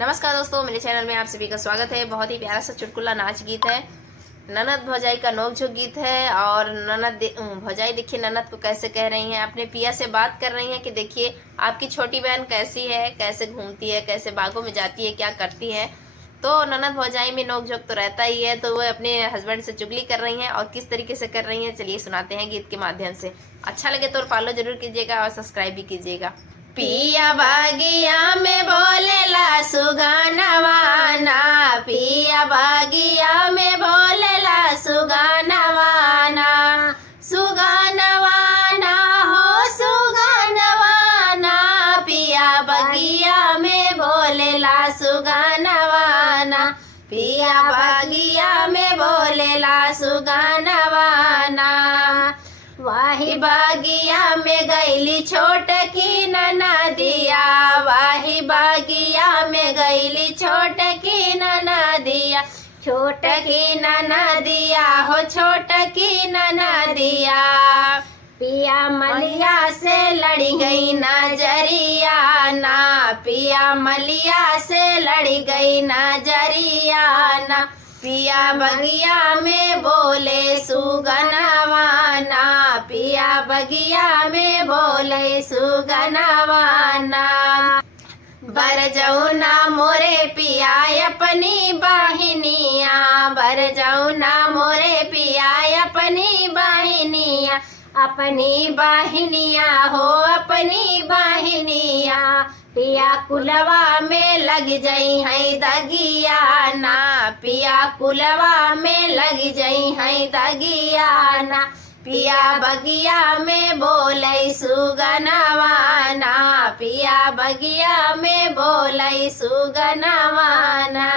नमस्कार दोस्तों, मेरे चैनल में आप सभी का स्वागत है। बहुत ही प्यारा सा चुटकुला नाच गीत है। ननद भौजाई का नोकझोंक गीत है। और भौजाई देखिए ननद को कैसे कह रही हैं, अपने पिया से बात कर रही हैं कि देखिए आपकी छोटी बहन कैसी है, कैसे घूमती है, कैसे बागों में जाती है, क्या करती है। तो ननद भौजाई में नोकझोंक तो रहता ही है। तो वो अपने हस्बैंड से चुगली कर रही हैं और किस तरीके से कर रही हैं, चलिए सुनाते हैं गीत के माध्यम से। अच्छा लगे तो फॉलो जरूर कीजिएगा और सब्सक्राइब भी कीजिएगा। पिया बागिया में बोलेला सुगानवाना, पिया बागिया में बोलेला सुगानवाना, सुगानवाना हो सुगानवाना, पिया बागिया में बोलेला सुगानवाना, पिया बागिया में बोलेला सुगानवाना। वाही बागिया में गईली छोटकी ननदिया, वाही बागिया में गईली छोटकी ननदिया, छोटकी ननदिया हो छोटकी ननदिया। पिया मलिया से लड़ी गई नजरिया ना, पिया मलिया से लड़ी गई नजरिया ना, पिया बगिया में बोले सुगनवाना, पिया बगिया में बोले सुगनवाना। बरजौना मोरे पिया अपनी बाहिनिया, बरजौना मोरे पिया अपनी बाहिनिया, अपनी बाहिनिया हो अपनी बाहिनिया। पिया कुलवा में लग जाई है दगिया ना, पिया कुलवा में लग जाई है दगिया ना, पिया बगिया में बोले सुगनवाना, पिया बगिया में बोले सुगनवाना।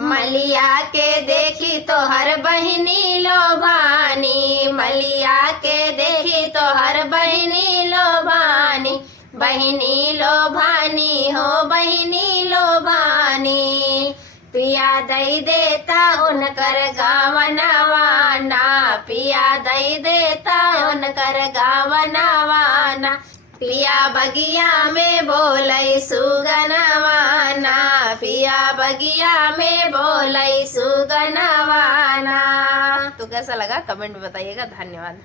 मलिया के देखी तो हर बहिनी लोभानी, मलिया के देखी तो हर बहिनी लोभानी, बहिनी लोभानी हो बहिनी लोभानी। पिया दई देता उनकर गावनवाना, पिया दई देता उनकर गावनवाना, पिया बगिया में बोले सुगनवाना, पिया बगिया में बोले सुगनवाना। तो कैसा लगा कमेंट में बताइएगा। धन्यवाद।